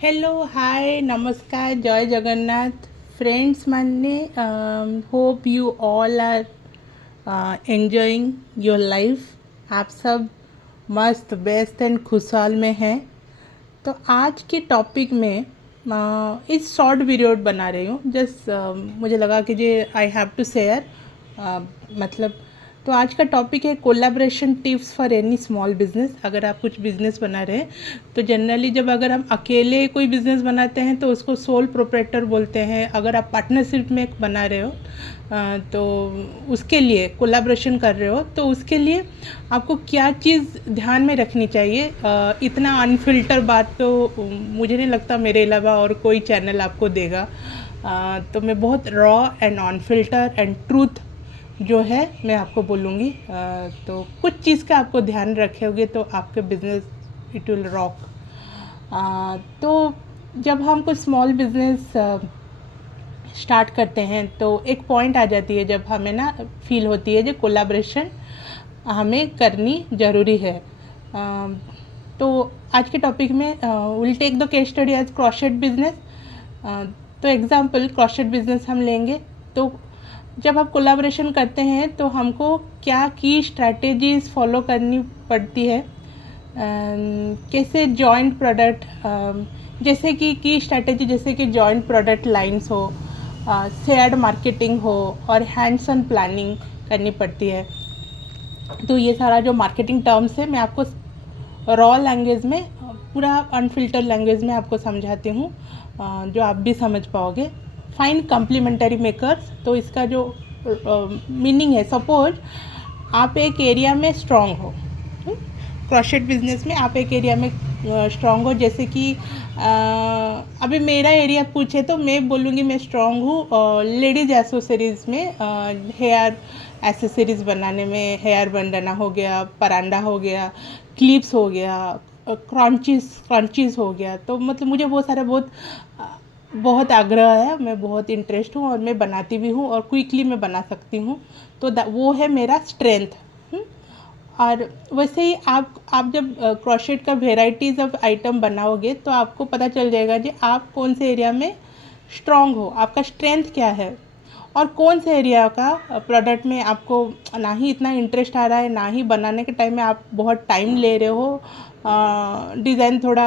Hello hi नमस्कार जय Jagannath friends मानने hope you all are enjoying your life. आप सब मस्त बेस्ट एंड खुशहाल में हैं। तो आज के टॉपिक में इस शॉर्ट वीडियो बना रही हूँ। जस्ट मुझे लगा कि जे आई हैव टू शेयर मतलब। तो आज का टॉपिक है collaboration tips for any small business. अगर आप कुछ बिजनेस बना रहे हैं तो जनरली जब अगर हम अकेले कोई बिजनेस बनाते हैं तो उसको सोल प्रोप्राइटर बोलते हैं। अगर आप पार्टनरशिप में बना रहे हो तो उसके लिए कोलैबोरेशन कर रहे हो तो उसके लिए आपको क्या चीज़ ध्यान में रखनी चाहिए। इतना अनफिल्टर बात तो मुझे नहीं लगता मेरे अलावा और कोई चैनल आपको देगा। तो मैं बहुत raw and unfilter and truth जो है मैं आपको बोलूँगी। तो कुछ चीज़ का आपको ध्यान रखोगे तो आपके बिजनेस इट विल रॉक। तो जब हम कुछ स्मॉल बिजनेस स्टार्ट करते हैं तो एक पॉइंट आ जाती है जब हमें ना फील होती है जो कोलैबोरेशन हमें करनी ज़रूरी है। तो आज के टॉपिक में will take the case study as crochet business. तो एग्जांपल क्रॉशेट बिजनेस हम लेंगे। तो जब आप कोलैबोरेशन करते हैं तो हमको क्या की स्ट्रैटेजीज फॉलो करनी पड़ती है। कैसे जॉइंट प्रोडक्ट जैसे कि की स्ट्रैटेजी जैसे कि जॉइंट प्रोडक्ट लाइंस हो, शेयर्ड मार्केटिंग हो और हैंड्स ऑन प्लानिंग करनी पड़ती है। तो ये सारा जो मार्केटिंग टर्म्स है मैं आपको रॉ लैंग्वेज में पूरा अनफिल्टर लैंग्वेज में आपको समझाती हूँ जो आप भी समझ पाओगे। Fine complimentary makers. तो इसका जो मीनिंग है, सपोज आप एक एरिया में स्ट्रांग हो, क्रॉशेट बिजनेस में आप एक एरिया में स्ट्रांग हो। जैसे कि अभी मेरा एरिया पूछे तो मैं बोलूँगी मैं स्ट्रांग हूँ लेडीज़ एसेसरीज़ में। हेयर एसेसरीज़ बनाने में, हेयर बैंडना हो गया, परांडा हो गया, क्लिप्स हो गया, क्रंचीज़ हो गया। तो मतलब मुझे वो सारा बहुत आग्रह है, मैं बहुत इंटरेस्ट हूँ और मैं बनाती भी हूँ और क्विकली मैं बना सकती हूँ। तो वो है मेरा स्ट्रेंथ। और वैसे ही आप जब क्रोशेट का वेराइटीज़ ऑफ आइटम बनाओगे तो आपको पता चल जाएगा कि आप कौन से एरिया में स्ट्रांग हो, आपका स्ट्रेंथ क्या है और कौन से एरिया का प्रोडक्ट में आपको ना ही इतना इंटरेस्ट आ रहा है, ना ही बनाने के टाइम में आप बहुत टाइम ले रहे हो, डिज़ाइन थोड़ा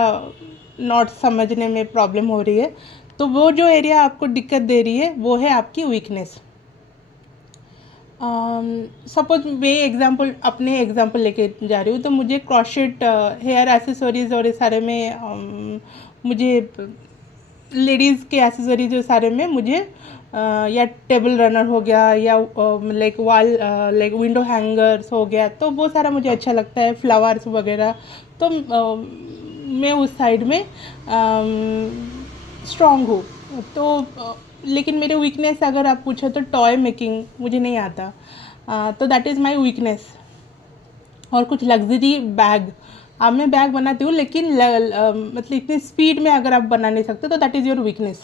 नॉट समझने में प्रॉब्लम हो रही है। तो वो जो एरिया आपको दिक्कत दे रही है वो है आपकी वीकनेस। सपोज मैं अपने एग्जांपल लेके जा रही हूँ। तो मुझे क्रॉशेट हेयर एसेसरीज और ये सारे में मुझे लेडीज़ के एसेसरीज जो सारे में मुझे या टेबल रनर हो गया या like wall like window hangers हो गया, तो वो सारा मुझे अच्छा लगता है, फ्लावर्स वगैरह। तो मैं उस साइड में स्ट्रॉन्ग हूँ। तो लेकिन मेरे वीकनेस अगर आप पूछो तो टॉय मेकिंग मुझे नहीं आता। तो दैट इज़ माई वीकनेस। और कुछ लग्जरी बैग, अब मैं बैग बनाती हूँ लेकिन मतलब इतनी स्पीड में अगर आप बना नहीं सकते तो दैट इज़ योर वीकनेस।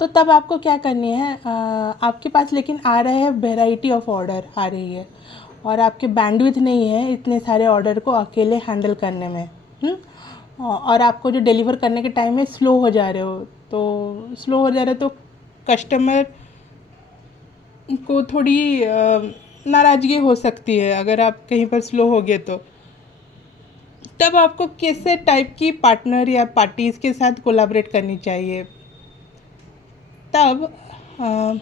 तो तब आपको क्या करनी है, आपके पास लेकिन आ रहे हैं वेराइटी ऑफ ऑर्डर आ रही है और आपके बैंडविड्थ नहीं है इतने सारे ऑर्डर को अकेले हैंडल करने में। और आपको जो डिलीवर करने के टाइम में स्लो हो जा रहे हो, तो स्लो हो जा रहे हो तो कस्टमर को थोड़ी नाराज़गी हो सकती है अगर आप कहीं पर स्लो हो गए तो। तब आपको कैसे टाइप की पार्टनर या पार्टीज़ के साथ कोलैबोरेट करनी चाहिए। तब अ,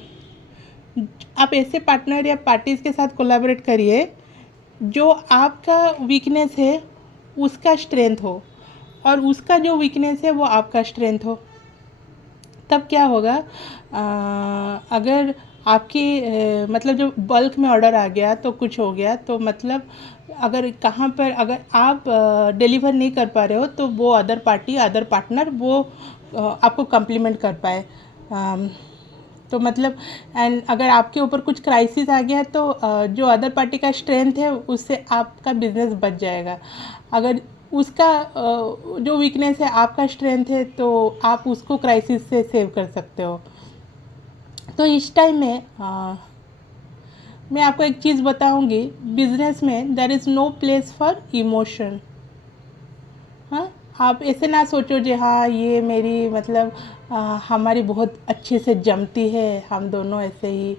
आप ऐसे पार्टनर या पार्टीज़ के साथ कोलैबोरेट करिए जो आपका वीकनेस है उसका स्ट्रेंथ हो और उसका जो वीकनेस है वो आपका स्ट्रेंथ हो। तब क्या होगा, अगर आपकी मतलब जो बल्क में ऑर्डर आ गया तो कुछ हो गया तो मतलब अगर कहाँ पर अगर आप डिलीवर नहीं कर पा रहे हो तो वो अदर पार्टी अदर पार्टनर वो आपको कम्प्लीमेंट कर पाए। तो मतलब एंड अगर आपके ऊपर कुछ क्राइसिस आ गया तो जो अदर पार्टी का स्ट्रेंथ है उससे आपका बिजनेस बच जाएगा। अगर उसका जो वीकनेस है आपका स्ट्रेंथ है तो आप उसको क्राइसिस से सेव कर सकते हो। तो इस टाइम में मैं आपको एक चीज़ बताऊंगी, बिजनेस में there is no place for emotion. हाँ, आप ऐसे ना सोचो जी हाँ ये मेरी मतलब हमारी बहुत अच्छे से जमती है, हम दोनों ऐसे ही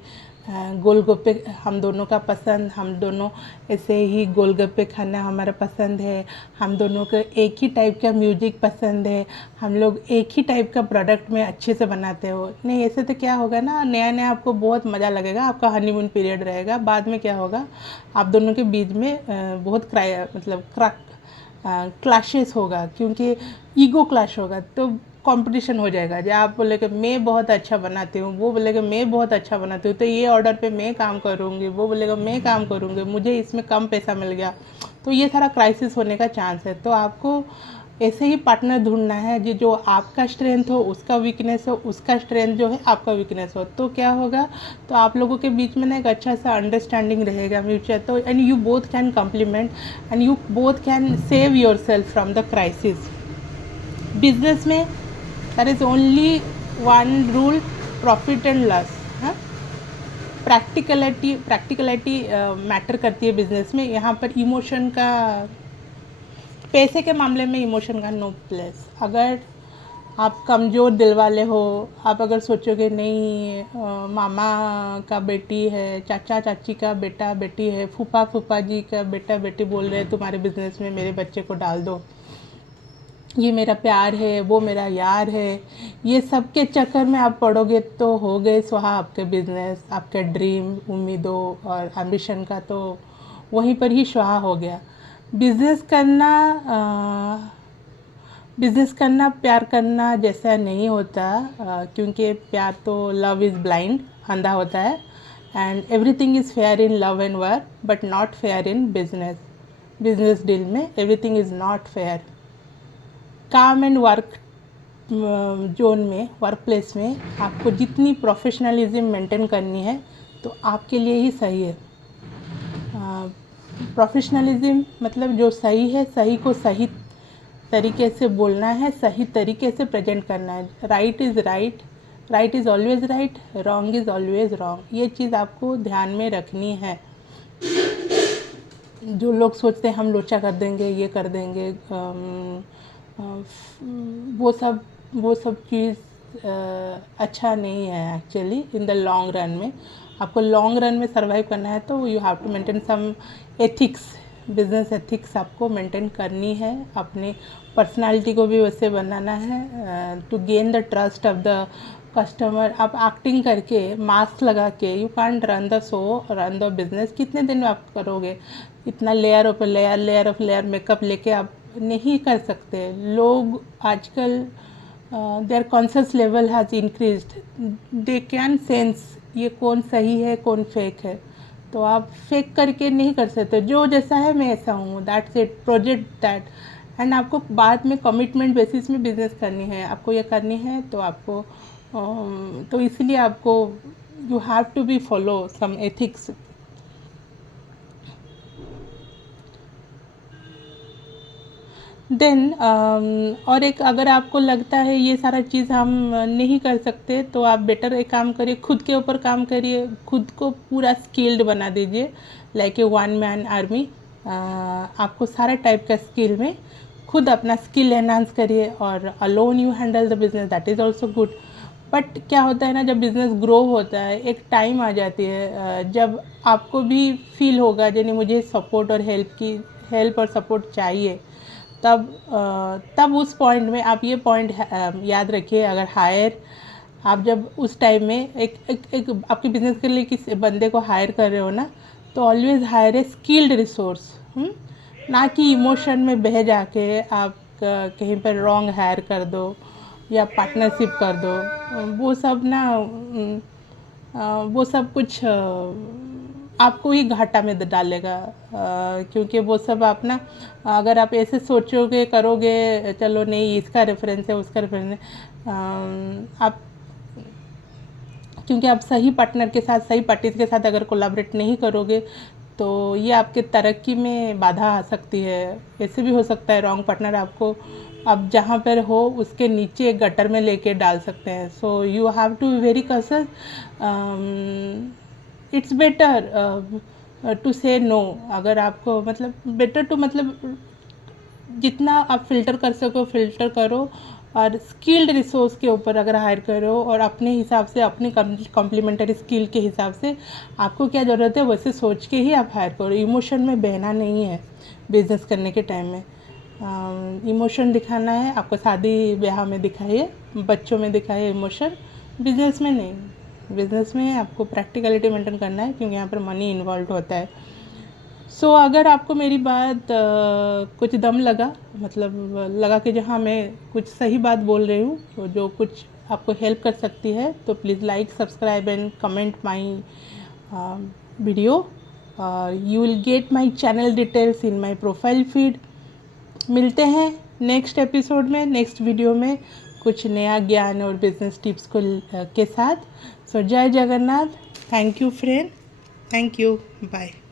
गोलगप्पे हम दोनों का पसंद, हम दोनों ऐसे ही गोलगप्पे खाना हमारा पसंद है, हम दोनों को एक ही टाइप का म्यूजिक पसंद है, हम लोग एक ही टाइप का प्रोडक्ट में अच्छे से बनाते हो। नहीं ऐसे तो क्या होगा ना, नया नया आपको बहुत मज़ा लगेगा, आपका हनीमून पीरियड रहेगा, बाद में क्या होगा आप दोनों के बीच में बहुत मतलब क्लैशेस होगा, क्योंकि ईगो क्लैश होगा, तो कंपटीशन हो जाएगा। जब आप बोले कि मैं बहुत अच्छा बनाती हूँ, वो बोलेगा मैं बहुत अच्छा बनाती हूँ, तो ये ऑर्डर पे मैं काम करूँगी, वो बोलेगा मैं काम करूँगी, मुझे इसमें कम पैसा मिल गया, तो ये सारा क्राइसिस होने का चांस है। तो आपको ऐसे ही पार्टनर ढूंढना है जो आपका स्ट्रेंथ हो उसका वीकनेस हो, उसका स्ट्रेंथ जो है आपका वीकनेस हो, तो क्या होगा, तो आप लोगों के बीच में ना एक अच्छा सा अंडरस्टैंडिंग रहेगा म्यूचुअल, तो and you both can complement and you both can save your self from the crisis. Business में there is only one rule, profit and loss। हाँ, प्रैक्टिकलिटी मैटर करती है बिजनेस में। यहाँ पर इमोशन का, पैसे के मामले में इमोशन का नो प्लेस। अगर आप कमज़ोर दिल वाले हो, आप अगर सोचोगे नहीं मामा का बेटी है, चाचा चाची का बेटा बेटी है, फूफा फूफा जी का बेटा बेटी बोल रहे हैं तुम्हारे बिजनेस में मेरे बच्चे को डाल दो, ये मेरा प्यार है, वो मेरा यार है, ये सब के चक्कर में आप पड़ोगे तो हो गए स्वाहा आपके बिजनेस, आपके ड्रीम, उम्मीदों और एम्बिशन का तो वहीं पर ही स्वाहा हो गया। बिजनेस करना प्यार करना जैसा नहीं होता, क्योंकि प्यार तो लव इज़ ब्लाइंड, अंधा होता है। And everything is fair in love and work but not fair in business deal में एवरीथिंग इज़ नॉट फेयर। काम एंड वर्क जोन में, वर्क प्लेस में आपको जितनी प्रोफेशनलिज्म मेंटेन करनी है तो आपके लिए ही सही है। प्रोफेशनलिज्म मतलब जो सही है, सही को सही तरीके से बोलना है, सही तरीके से प्रेजेंट करना है। Right is right, right is always right, wrong is always wrong, ये चीज़ आपको ध्यान में रखनी है। जो लोग सोचते हैं हम लोचा कर देंगे, ये कर देंगे, वो सब चीज़ अच्छा नहीं है actually in the long run में। आपको लॉन्ग रन में सर्वाइव करना है तो you have to maintain some ethics, business ethics आपको मेंटेन करनी है, अपनी पर्सनालिटी को भी वैसे बनाना है to gain the trust of the customer. आप एक्टिंग करके, मास्क लगा के, you can't run the show, run the business. कितने दिन में आप करोगे? इतना लेयर ऑफ लेयर मेकअप लेके आप नहीं कर सकते। लोग आजकल their conscious level has increased, they can sense ये कौन सही है कौन फेक है, तो आप फेक करके नहीं कर सकते। जो जैसा है मैं ऐसा हूँ, that's it, project that. And आपको बाद में कमिटमेंट बेसिस में बिजनेस करनी है, आपको ये करनी है तो आपको तो इसलिए आपको you have to be follow some ethics. Then और एक, अगर आपको लगता है ये सारा चीज़ हम नहीं कर सकते तो आप बेटर एक काम करिए, खुद के ऊपर काम करिए, खुद को पूरा स्किल्ड बना दीजिए, like a one man army. आपको सारे टाइप का स्किल में खुद अपना स्किल एनहांस करिए, और alone you handle the business, that is also good. But क्या होता है ना, जब बिज़नेस ग्रो होता है एक टाइम आ जाती है जब आपको भी फील होगा यानी मुझे सपोर्ट और हेल्प और सपोर्ट चाहिए, तब उस पॉइंट में आप ये पॉइंट याद रखिए, अगर हायर आप जब उस टाइम में एक आपके बिजनेस के लिए किसी बंदे को हायर कर रहे हो ना, तो ऑलवेज हायर ए स्किल्ड रिसोर्स, ना कि इमोशन में बह जाके आप कहीं पर रॉन्ग हायर कर दो या पार्टनरशिप कर दो। वो सब ना वो सब कुछ आपको ही घाटा में डालेगा, क्योंकि वो सब आप ना, अगर आप ऐसे सोचोगे करोगे चलो नहीं इसका रेफरेंस है उसका रेफरेंस है, आप क्योंकि आप सही पार्टनर के साथ, सही पार्टीज के साथ अगर कोलैबोरेट नहीं करोगे तो ये आपके तरक्की में बाधा आ सकती है। ऐसे भी हो सकता है रॉन्ग पार्टनर आपको आप जहाँ पर हो उसके नीचे एक गटर में लेके डाल सकते हैं। So you have to be very cautious. It's better to say no. अगर आपको मतलब बेटर टू मतलब जितना आप फ़िल्टर कर सको फ़िल्टर करो, और स्किल्ड रिसोर्स के ऊपर अगर हायर करो और अपने हिसाब से अपनी कॉम्प्लीमेंट्री स्किल के हिसाब से आपको क्या ज़रूरत है वैसे सोच के ही आप हायर करो। इमोशन में बहना नहीं है बिज़नेस करने के टाइम में। इमोशन दिखाना है आपको शादी ब्याह में दिखाइए, बच्चों में दिखाइए इमोशन, बिज़नेस में नहीं। बिज़नेस में आपको प्रैक्टिकलिटी मेंटेन करना है क्योंकि यहाँ पर मनी इन्वॉल्व होता है। सो अगर आपको मेरी बात कुछ दम लगा, मतलब लगा कि जहाँ मैं कुछ सही बात बोल रही हूँ, तो जो कुछ आपको हेल्प कर सकती है, तो please like, subscribe and comment my video. You will get my channel details in my profile feed. मिलते हैं नेक्स्ट एपिसोड में, नेक्स्ट वीडियो में कुछ नया ज्ञान और बिजनेस टिप्स को के साथ। सो जय Jagannath. Thank you friend, thank you, bye.